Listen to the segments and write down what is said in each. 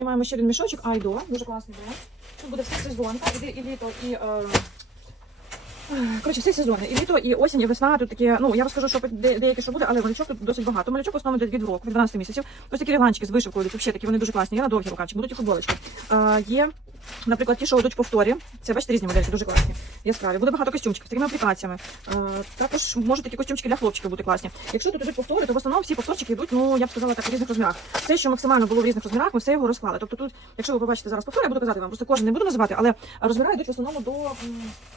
Маємо ще один мішочок Айдо, дуже класний бренд. Тут буде все сезонка, і, і літо, і. Е... Коротше, всі сезони. І літо, і осінь, і весна. Тут такі, ну я розкажу, що де- деякі що буде, але малючок тут досить багато. Малючок в основному від року, від 12 місяців. Ось такі реганчики з вишивкою йдуть, взагалі такі, вони дуже класні. Є на довгі рукавчики, будуть і футболочки. Е, є, наприклад, ті, що йдуть повторі. Це бачите різні модельки, дуже класні. Яскраві. Буде багато костюмчиків з такими аплікаціями. Е, також можуть такі костюмчики для хлопчиків бути класні. Якщо тут йдуть повтори, то в основному всі повторчики йдуть, ну я б сказала так, в різних розмірах. Все, що максимально було в різних розмірах, ми все його розклали. Тобто тут, якщо ви побачите зараз повтори, я буду казати вам, просто кожен не буду називати, але розміри йдуть в основному до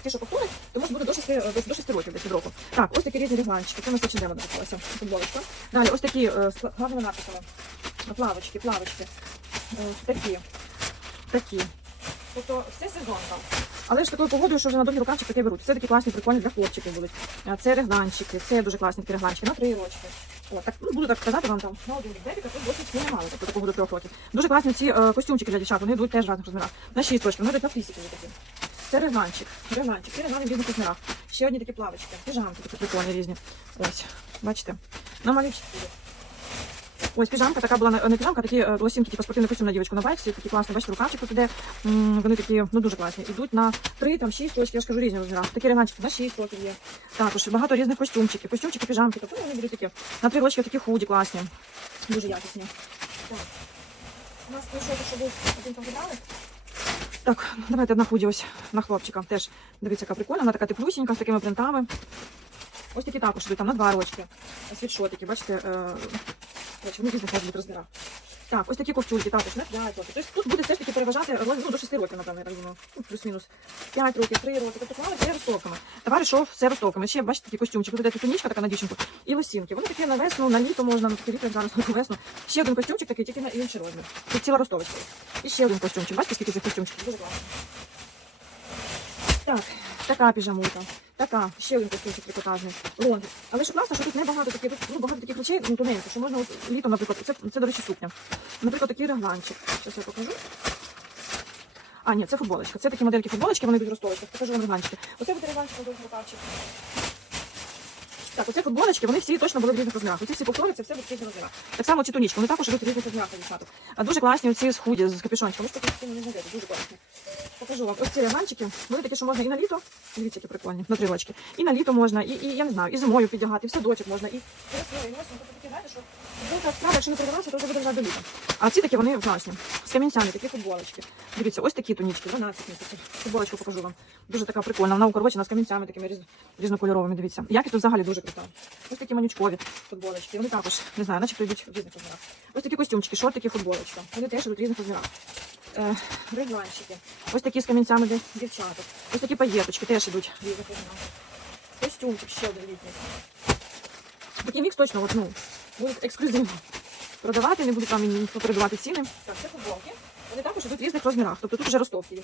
ті, що повтори, тому що буде до 6, до, до 6 років десь від року. Так, ось такі різні регланчики. Це у нас точно дерево написалося, футболочка. Далі ось такі е, з гарними написами. Плавочки, плавочки. Е, такі. Такі. Тобто все сезонка. Але ж такою погодою, що вже на довгі рукавчик таке беруть. Це такі класні, прикольні для хлопчиків будуть. Це регланчики, це дуже класні такі регланчики на три рочки. О, так, ну, буду так казати вам там на один рік дебіка, тут досить сильно мало, тобто такого до трьох років. Дуже класні ці е, костюмчики для дівчат, вони йдуть теж в різних розмірах. На шість років, вони йдуть на флісики такі. Це регланчик, регланчик, це реглани в різних розмірах. Ще одні такі плавочки, піжамки такі прикольні різні. Ось, бачите, на малючки. Ось піжамка така була не піжамка, такі е, лосінки, типу спортивний костюм на дівчинку на байці, такі класні, бачите, рукавчик тут іде. Вони такі, ну дуже класні. Ідуть на 3, там 6 років, я ж кажу, різні розміри. Такі реганчики на 6 років є. Також багато різних костюмчиків, костюмчики, піжамки, тобто вони будуть такі. На 3 рочки такі худі, класні. Дуже якісні. Так. У нас прийшов, що був один погадали. Так, давайте одна худі ось на хлопчика. Теж дивіться, яка прикольна, вона така теплюсінька з такими принтами. Ось такі також там на два рочки. Світшотики, бачите, е, вони різних бути розмірах. Так, ось такі ковтюльки також на 5 років. Тобто тут буде все ж таки переважати ну, до 6 років, напевно, я так думаю. Ну, плюс-мінус. 5 років, 3 роки. Тобто клали це розтовками. Товар йшов все розтовками. Ще, бачите, такі костюмчики. Тут іде тунічка така на дівчинку. І лосінки. Вони такі на весну, на літо можна, на літо, зараз на весну. Ще один костюмчик такий, тільки на інший розмір. Тут ціла ростовочка. І ще один костюмчик. Бачите, скільки цих костюмчиків? Дуже класно. Так, така піжамуйка. Така, ще один костюмчик трикотажний. Лонг. Але що класно, що тут не багато таких, ну, багато таких речей, ну, тоненько, що можна літом, наприклад, це, це, до речі, сукня. Наприклад, такий регланчик. Зараз я покажу. А, ні, це футболочка. Це такі модельки футболочки, вони йдуть в. Покажу вам регланчики. Оце буде регланчик, один рукавчик. Так, оце футболочки, вони всі точно були в різних розмірах. Оці всі повтори, це все в різних розмірах. Так само ці тунічки, вони також йдуть в різних розмірах. А дуже класні оці з худі, з капюшончиком. Ж такі не знайдете, дуже класні. Покажу вам. Ось ці регланчики, вони такі, що можна і на літо, дивіться, які прикольні, на три рочки. І на літо можна, і, і я не знаю, і зимою піддягати, і в садочок можна, і весною, і осінь. Тобто такі, знаєте, що футболка справа, якщо не продавалася, то вже буде вже до літа. А ці такі вони класні. З камінцями, такі футболочки. Дивіться, ось такі тунічки, 12 місяців. Футболочку покажу вам. Дуже така прикольна. Вона укорочена з камінцями такими різ... різнокольоровими. Дивіться. Якість взагалі дуже крута. Ось такі манючкові футболочки. Вони також, не знаю, начебто йдуть в різних розмірах. Ось такі костюмчики, шортики, футболочка. Вони теж йдуть в різних розмірах. Е, регланчики. Ось такі з камінцями для дівчаток. Ось такі паєточки теж йдуть в різних розмірах. Костюмчик ще один літній. Такий мікс точно, от, ну, буде ексклюзивно. Продавати, не будуть вам ніхто передавати ціни. Так, це футболки. Вони також йдуть в різних розмірах. Тобто тут вже ростовки. їх.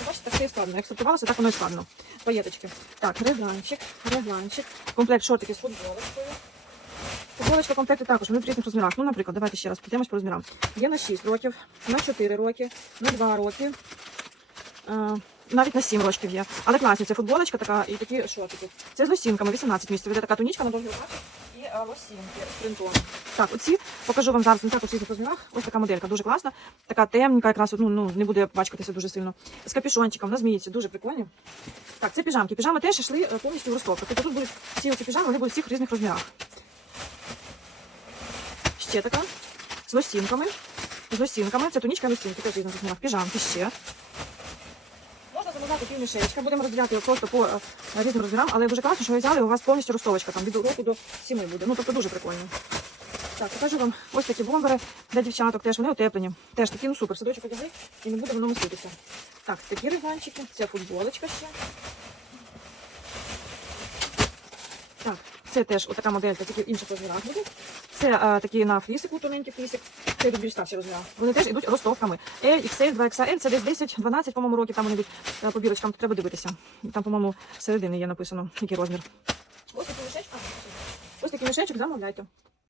Ну, Бачите, так все і складно. Як сортувалося, так воно і складно. Паєточки. Так, регланчик, регланчик. Комплект шортики з футболочкою. Футболочка комплекти також, вони в різних розмірах. Ну, наприклад, давайте ще раз підемось по розмірам. Є на 6 років, на 4 роки, на 2 роки. Е, навіть на 7 років є. Але класні, це футболочка така і такі шортики. Це з лосінками, 18 місяців. Іде така тунічка на довгі рукавчик і е, Так, оці покажу вам зараз не також в різних розмірах. Ось така моделька, дуже класна. Така темненька, якраз ну, ну, не буде пачкатися дуже сильно. З капюшончиком, на змійці, дуже прикольні. Так, це піжамки. Піжами теж йшли е, повністю в розтовку. Тобто тут будуть всі ці піжами, вони будуть всіх різних розмірах. Ще така. З лосінками. З лосінками. Це тунічка лосінки, теж різних розмірах. Піжамки ще. Замовляти пів мішечка, будемо розділяти його просто по е, різним розмірам, але дуже класно, що ви взяли, у вас повністю ростовочка, там від року до сіми буде. Ну, тобто дуже прикольно. Так, покажу вам ось такі бомбери для дівчаток, теж вони утеплені. Теж такі, ну супер, садочок одягли і не буде воно мислитися. Так, такі регланчики, це футболочка ще. Так, це теж така моделька, тільки інших розмірах буде. Це а, такі на флісику, тоненький флісик. Це йдуть більш старші розміри. Вони теж йдуть ростовками. L, XL, 2XL, це десь 10-12, по-моєму, років. Там вони йдуть е, по бірочкам. Треба дивитися. Там, по-моєму, середини є написано, який розмір. Ось такий мішечок. Ось такий мішечок замовляйте.